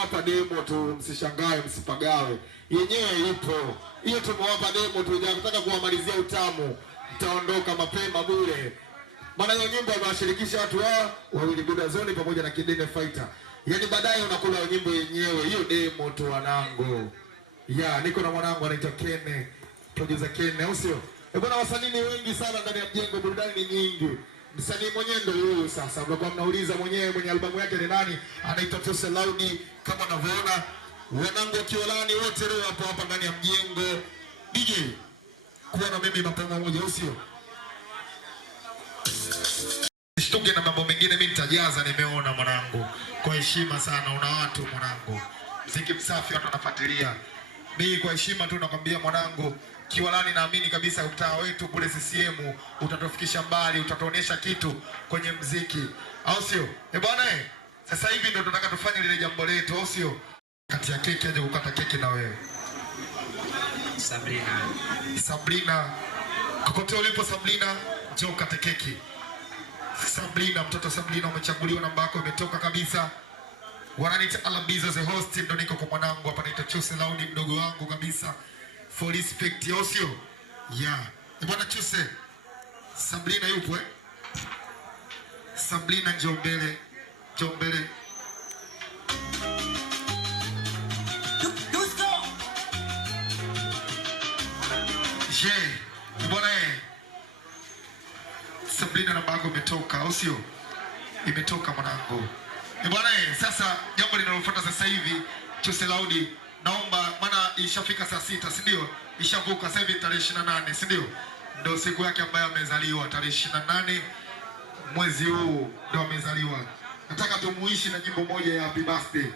tumewapa demo tu, msishangae, msipagawe. Yenyewe ipo. Hiyo tumewapa demo tu, tunataka kuwamalizia utamu. Mtaondoka mapema bure. Maana hiyo nyimbo amewashirikisha watu wawili, Buda Zone pamoja na Kidene Fighter. Yaani baadaye unakula nyimbo yenyewe. Hiyo demo tu wanangu. Niko na mwanangu anaitwa Kene. Producer Kene, au sio? Bwana, wasanii wengi sana ndani ya mjengo, burudani ni nyingi. Msanii mwenyewe ndio huyu sasa. Mlikuwa mnauliza mwenyewe mwenye albamu yake ni nani? Anaitwa Tose Laudi. Kama unavyoona wanangu wa Kiolani wote leo hapo hapa ndani ya mjengo. DJ kuwa na mimi mapema moja, usio shtuke na mambo mengine, mimi nitajaza. Nimeona mwanangu, kwa heshima sana, una watu mwanangu, muziki msafi, watu wanafuatilia. Mimi kwa heshima tu nakwambia mwanangu, Kiolani naamini kabisa utaa wetu kule CCM utatufikisha mbali, utatuonesha kitu kwenye muziki, au sio? Bwana sasa hivi ndio tunataka tufanye lile jambo letu, au sio? Kati ya keki aje kukata keki na wewe. Sabrina. Kokote ulipo Sabrina, njoo ukate keki. Sabrina, mtoto Sabrina, umechaguliwa, namba yako imetoka kabisa. Wananiita Alabiza the host, ndo niko kwa mwanangu hapa, naitwa Chuse Laudi, mdogo wangu kabisa. For respect, au sio? Bwana Chuse. Sabrina yupo Sabrina, njoo mbele. Bwana Sabrina, namba yako imetoka, au sio? Imetoka mwanangu. Bwana sasa jambo linalofuata sasa hivi, Chuse Laudi, naomba, maana ishafika saa 6, si ndio? Ishavuka sasa hivi tarehe 28, si ndio? Ndio siku yake ambayo amezaliwa, tarehe 28 mwezi huu ndio amezaliwa. Nataka tumuishi na jimbo moja ya happy birthday.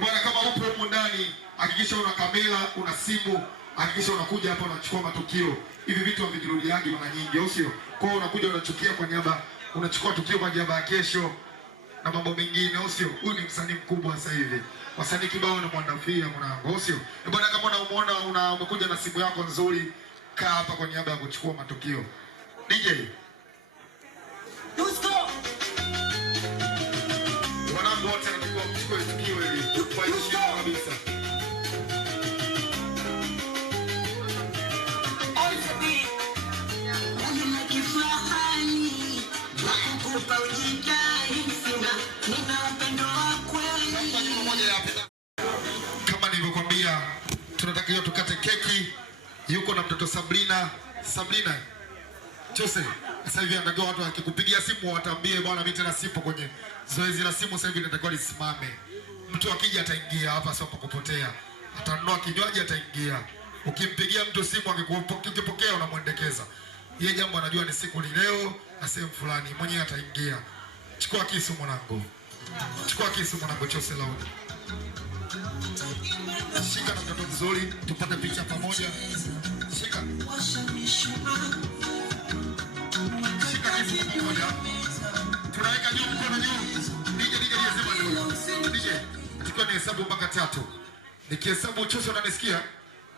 Bwana, kama upo huko ndani, hakikisha una kamera, una simu, hakikisha unakuja hapa unachukua matukio. Hivi vitu havijirudiagi mara nyingi, au sio? Kwa hiyo unakuja unachukia kwa niaba, unachukua tukio kwa niaba ya kesho na mambo mengine, au sio? Huyu ni msanii mkubwa sasa hivi. Wasanii kibao na mwandafia mwanangu, au sio? Bwana, kama unamuona umekuja na simu yako nzuri, kaa hapa kwa niaba ya kuchukua matukio. DJ wanangu wote wanatakiwa kuchukua tukio hili kwa heshima kabisa. Kama nilivyokuambia, tunatakiwa tukate keki. Yuko na mtoto Sabrina. Chuse, sasa hivi anatakiwa watu wakikupigia simu watambie, bwana mimi tena sipo kwenye zoezi la simu, sasa hivi natakiwa lisimame. Mtu akija ataingia hapa, sio kupotea. Atanunua kinywaji ataingia. Ukimpigia mtu simu akikupokea unamwendekeza. Yeye jambo anajua ni siku ni leo na sehemu fulani, mwenyewe ataingia. Chukua kisu mwanangu. Chuse Laudi. Shika na mtoto mzuri, tupate picha pamoja. Shika kisu pamoja. Tunaweka juu, mkono juu. DJ, tukio ni hesabu mpaka 3. Nikihesabu Chuse unanisikia?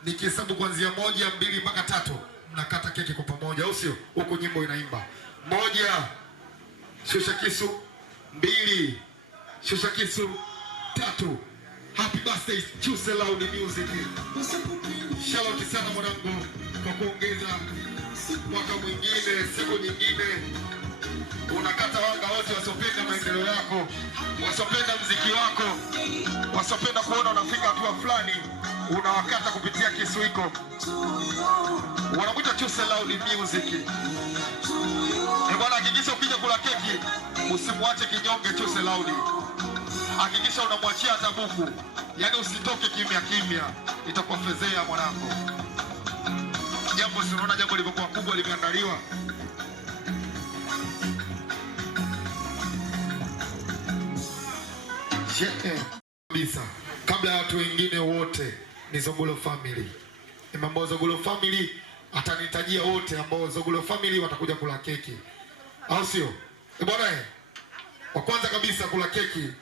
Nikihesabu kuanzia 1, 2 mpaka 3, mnakata keki kwa pamoja, au sio? Huko nyimbo inaimba. 1, shusha kisu. 2, shusha kisu. 3, happy birthday Chuse Laudi Music. Shalom sana mwanangu kwa kuongeza mwaka mwingine, siku nyingine. Unakata wanga wote wasopenda maendeleo yako, wasopenda mziki wako, wasopenda kuona unafika hatua fulani, unawakata kupitia kisu hiko. Wanakuita Chuse Laudi Music. Bwana, hakikisha ukija kula keki usimwache kinyonge Chuse Laudi. Hakikisha unamwachia hata buku. Yaani usitoke kimya, itakuwa fezea mwanangu. Jambo si unaona jambo lilivyokuwa kubwa limeandaliwa. Kabisa. Kabla ya watu wengine wote ni Zogolo Family. Mambo Zogolo Family atanitajia wote ambao Zogolo Family watakuja kula keki, au sio? Bwana wa kwanza kabisa kula keki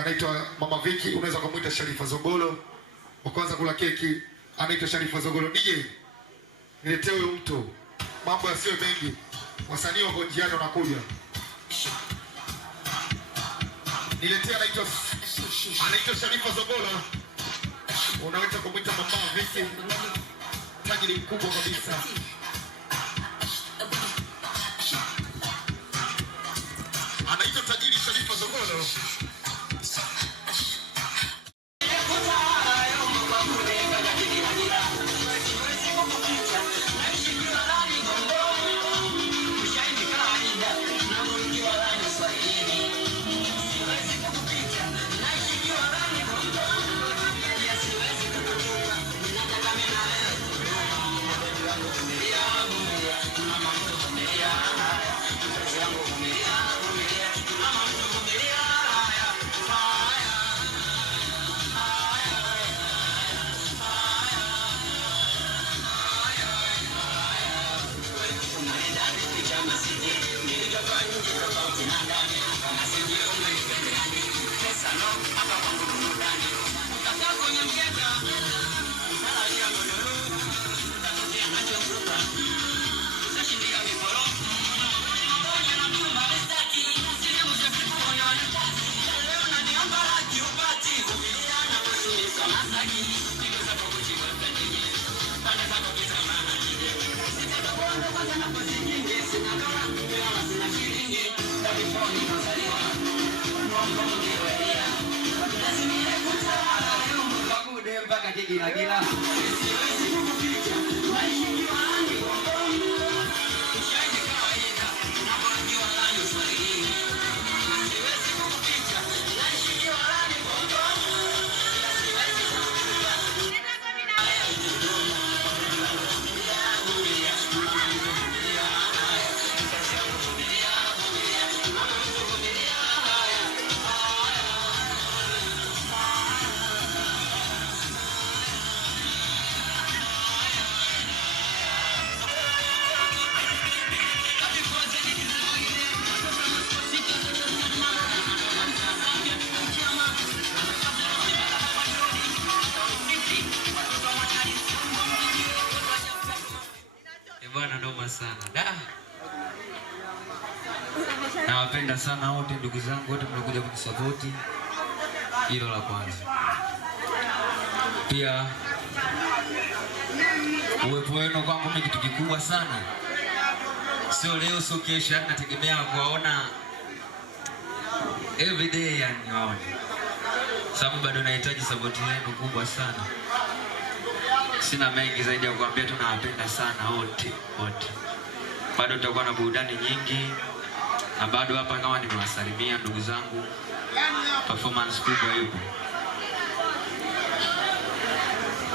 anaitwa Mama Viki, unaweza kumuita Sharifa Zogolo. Wa kwanza kula keki anaitwa Sharifa Zogolo. DJ, niletee huyo mtu, mambo yasiwe mengi, wasanii wako njiani wanakuja. Niletea anaitwa Sharifa Zogolo. Unaweza kumwita mama Viki. Tajiri mkubwa kabisa. Anaitwa tajiri Sharifa Zogolo. Gila-gila. Bwana noma sana. Nawapenda sana wote ndugu zangu wote mnakuja kunisapoti. Hilo la kwanza. Pia uwepo wenu kwangu ni kitu kikubwa sana. Sio leo sio kesho, nategemea kuwaona every day yani waone. Sababu bado nahitaji support yenu kubwa sana. Sina mengi zaidi ya kuambia tu nawapenda sana wote. Bado tutakuwa na burudani nyingi. Na bado hapa kama nimewasalimia ndugu zangu. Performance kubwa yupo.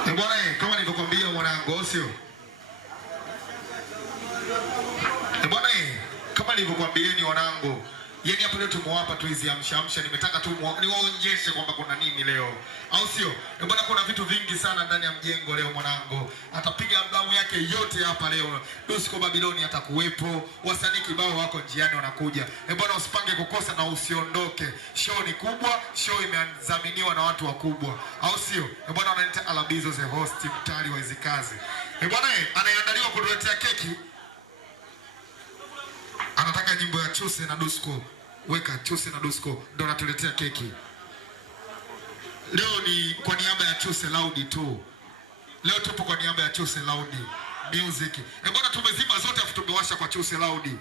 Bwana kama nilivyokuambia mwanangu sio? Bwana kama nilivyokuambia ni wanangu. Yaani hapo leo tumewapa tu hizi amsha. Nimetaka tu niwaonyeshe kwamba kuna nini leo. Au sio? Bwana kuna vitu vingi sana ndani ya mjengo leo mwanangu. Atapiga albamu yake yote hapa leo. Dusko Babiloni atakuwepo. Wasanii kibao wako njiani wanakuja. Bwana usipange kukosa na usiondoke. Show ni kubwa, show imedhaminiwa na watu wakubwa. Au sio? Bwana wanaita Alabizo the host mtali wa hizo kazi. Bwana anaandaliwa kutuletea keki. Anataka nyimbo ya Chuse na Dusko. Weka Chuse na Dusko ndio anatuletea keki. Leo ni kwa niaba ya Chuse Loud tu. Leo tupo kwa niaba ya Chuse Loud Music. Bwana tumezima zote afu tumewasha kwa Chuse Loud.